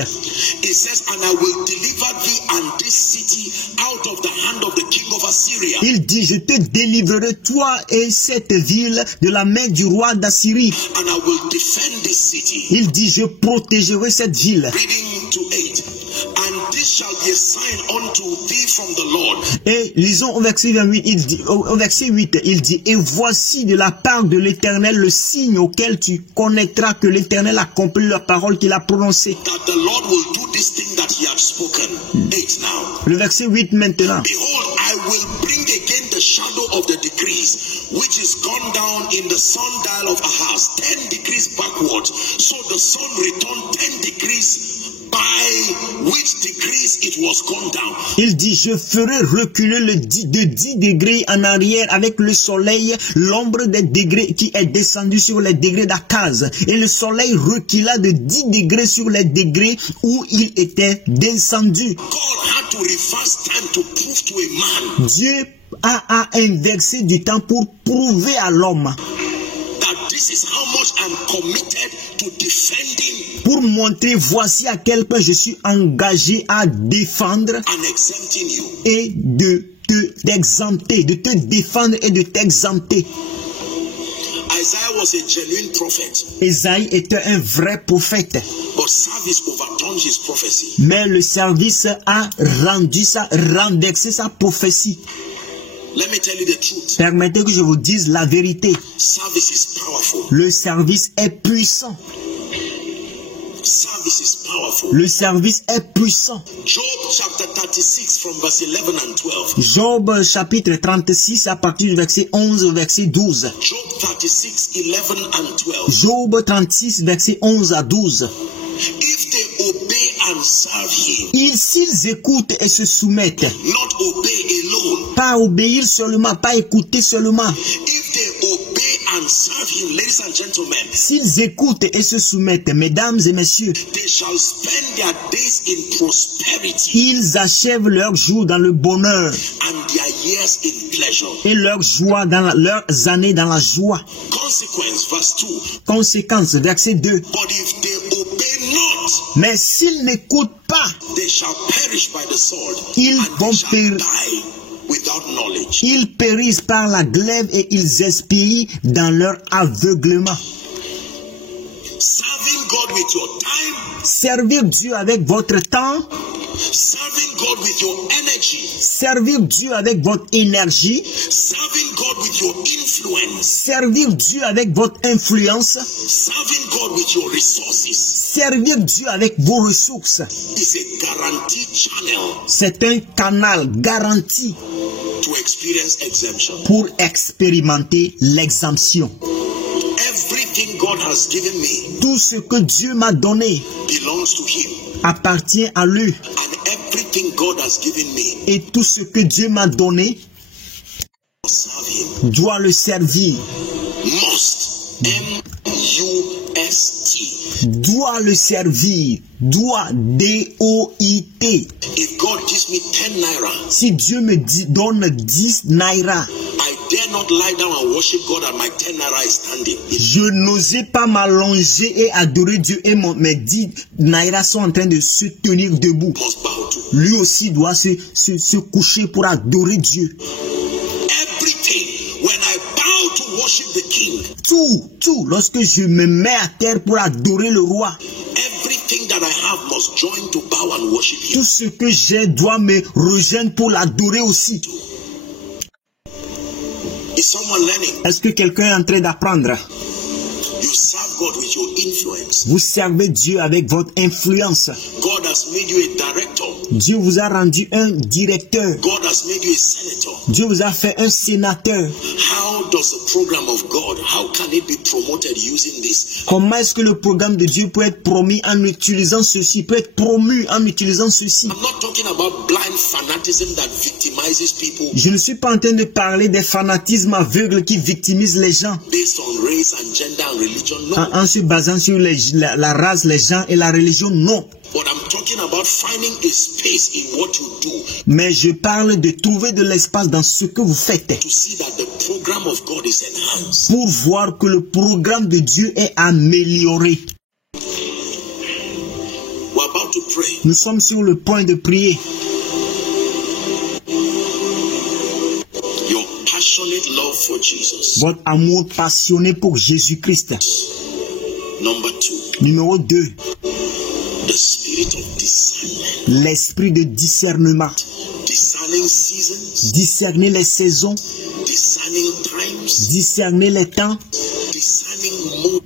It says, and I will deliver thee and this city out of the hand of the king of Assyria. Il dit, je te délivrerai toi et cette ville de la main du roi d'Assyrie. And I will defend this city. Il dit, je protégerai cette ville. Reading to 8. And this shall be a sign unto thee from the Lord. Et lisons au verset 28, il dit, au verset 8, il dit, et voici de la part de l'Éternel le signe auquel tu connaîtras que l'Éternel accomplit la parole qu'il a prononcée. That the Lord will do this thing that he had spoken. 8 now. Le verset 8 maintenant. Behold, I will bring again the shadow of the decrees, which is gone down in the sundial of Ahaz, 10 degrees backwards. So the sun returned 10 degrees by which degrees it was gone down. Il dit, je ferai reculer de 10 degrés en arrière avec le soleil, l'ombre des degrés qui est descendu sur les degrés d'Akaz. Et le soleil recula de 10 degrés sur les degrés où il était descendu. God had to reverse time to prove to a man Dieu a inversé du temps pour prouver à l'homme, that this is how much I'm committed to defending pour montrer voici à quel point je suis engagé à défendre and exempting you. et d'exempter, de te défendre et de t'exempter. Isaiah was a genuine prophet, Ésaïe était un vrai prophète, but service overturned his prophecy. mais le service a renversé sa prophétie. Let me tell you the truth. Permettez que je vous dise la vérité. Service is powerful. Le service est puissant. Service is powerful. Le service est puissant. Job chapter 36 from verse 11 and 12. Job chapitre 36 à partir du verset 11 au verset 12. Job 36, 11 and 12. Job 36 verset 11 à 12. If they obey and serve him, S'ils écoutent et se soumettent, not obey alone. pas obéir seulement, pas écouter seulement. If they obey and serve him, ladies and gentlemen, S'ils écoutent et se soumettent, mesdames et messieurs, they shall spend their days in prosperity ils achèvent leurs jours dans le bonheur and their years in pleasure. et leurs leurs années dans la joie. Consequence, verse 2. Conséquence, verset 2. But if they obey not, Mais s'ils n'écoutent pas, they shall perish by the sword, Ils and vont they shall die without knowledge. ils périssent par la glaive et ils expirent dans leur aveuglement. Serving God with your time, Servir Dieu avec votre temps, serving God with your energy, servir Dieu avec votre énergie, serving God with your influence, servir Dieu avec votre influence, serving God with your resources servir Dieu avec vos ressources. is a guaranteed channel C'est un canal garanti to experience exemption. pour expérimenter l'exemption. Everything God has given me Tout ce que Dieu m'a donné belongs to him, appartient à lui. and everything God has given me Et tout ce que Dieu m'a donné must serve him. doit le servir. Must, M-U-S-T. Doit le servir. Doit, D-O-I-T. If God gives me 10 naira, Si Dieu me donne 10 naira, I dare not lie down and worship God and my 10 naira is standing. je n'osais pas m'allonger et adorer Dieu et mes 10 naira sont en train de se tenir debout. Must bow to. Lui aussi doit se coucher pour adorer Dieu. Everything, when I bow to worship the king, Tout, lorsque je me mets à terre pour adorer le roi, everything that I have must join to bow and worship him. tout ce que j'ai doit me rejoindre pour l'adorer aussi. Is someone learning? Est-ce que quelqu'un est en train d'apprendre? You serve God with your influence. Vous servez Dieu avec votre influence. God has made you a director. Dieu vous a rendu un directeur. God has made you a senator. Dieu vous a fait un sénateur. How does the program of God, how can it be promoted using this? Comment est-ce que le programme de Dieu peut être promu en utilisant ceci, peut être promu en utilisant ceci? I'm not talking about blind fanaticism that victimizes people Je ne suis pas en train de parler des fanatismes aveugles qui victimisent les gens based on race and gender and religion. No. en se basant sur la race, les gens et la religion. Non. But I'm talking about finding a space in what you do Mais je parle de trouver de l'espace dans ce que vous faites to see that the program of God is enhanced. pour voir que le programme de Dieu est amélioré. We're about to pray. Nous sommes sur le point de prier. Your passionate love for Jesus. Votre amour passionné pour Jésus-Christ. Number 2, Numéro 2. the spirit of discernment. L'esprit de discernement. Discerning seasons, Discerner les saisons, discerning times, discerner les temps, discerning moments.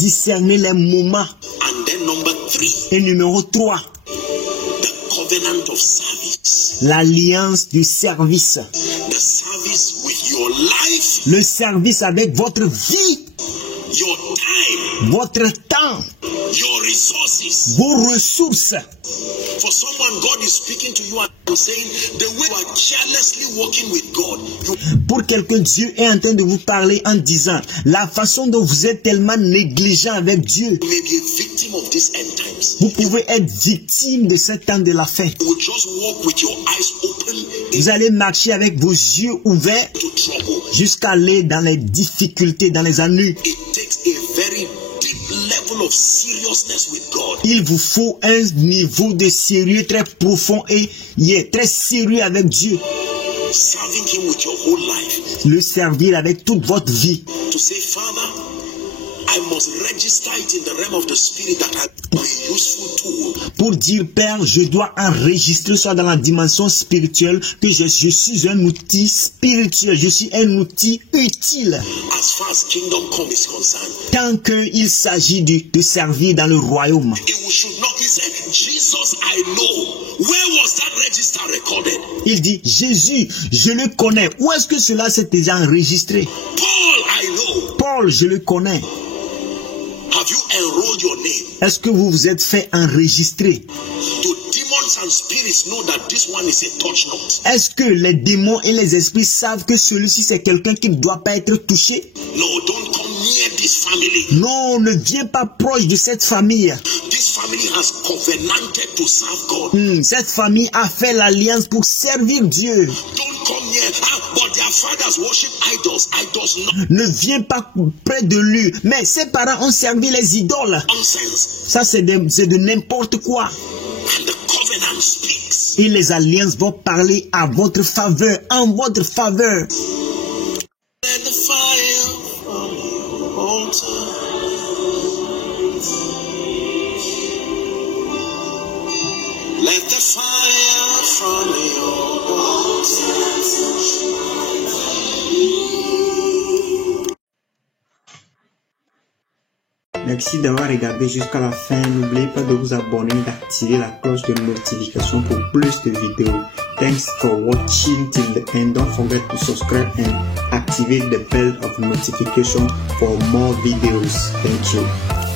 discerner les moments. And then number 3, Et numéro 3, the covenant of service. l'alliance du service. The service with your life, Le service avec votre vie, your time, votre temps, your resources. vos ressources. For someone, God is speaking to you and saying, the way you are carelessly walking with God, Pour quelqu'un, Dieu est en train de vous parler en disant, la façon dont vous êtes tellement négligent avec Dieu, you may be a victim of these end times. vous pouvez être victime de ce temps de la fin. You will just walk with your eyes open Vous allez marcher avec vos yeux ouverts into trouble. jusqu'à aller dans les difficultés, dans les ennuis. It takes a very deep level of seriousness with God. Il vous faut un niveau de sérieux très profond et très sérieux avec Dieu. Serving Him with your whole life. Le servir avec toute votre vie. To say, Father, I must register it in the realm of the Spirit that I am a useful tool. Pour dire, Père, je dois enregistrer ça dans la dimension spirituelle, que je suis un outil spirituel, je suis un outil utile. As far as kingdom come is concerned, Tant qu'il s'agit de servir dans le royaume. it should not be said, Jesus, I know. Where was that register recorded? Il dit, Jésus, je le connais. Où est-ce que cela s'est déjà enregistré? Paul, I know. Paul, je le connais. Have you enrolled your name? Est-ce que vous vous êtes fait enregistrer? Do demons and spirits know that this one is a touch not? Est-ce que les démons et les esprits savent que celui-ci c'est quelqu'un qui ne doit pas être touché? No, don't come near this family. Non, ne viens pas proche de cette famille. This family has covenanted to serve God. Cette famille a fait l'alliance pour servir Dieu. Don't come near. But their fathers worship idols. Idols not. Ne viens pas près de lui. Mais ses parents ont servi les idoles. Nonsense. Ça, c'est de n'importe quoi. And the covenant speaks. Et les alliances vont parler à votre faveur, en votre faveur. Let the fire from your altar. Let the fire from your altar. Merci d'avoir regardé jusqu'à la fin. N'oubliez pas de vous abonner et d'activer la cloche de notification pour plus de vidéos. Thanks for watching till the end. Don't forget to subscribe and activate the bell of notification for more videos. Thank you.